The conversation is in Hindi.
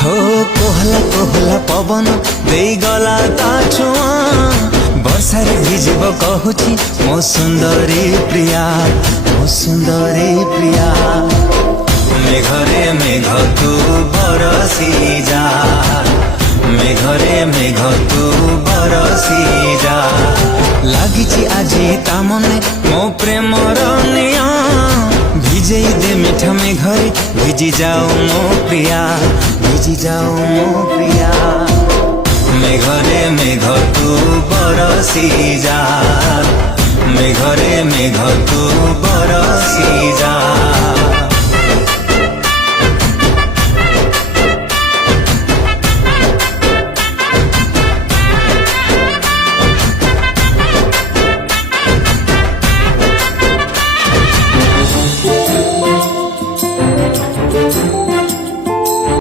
हो कोहला कोहला पवन देई गला ता छुआ वर्षारे भिजिब कहूची मो सुंदरी प्रिया मो सुंदरी प्रिया मेघरे मेघ तू बरसी जा मेघरे मेघ तू बरसी जा लागिची आजी ता मने मो प्रेमर निया भिजई दे मीठा मेघरे भिजी जाओ मो प्रिया भिजी जाओ मो प्रिया मेघरे मेघ तू बरसी जा मेघरे मेघ तू बरसी जा।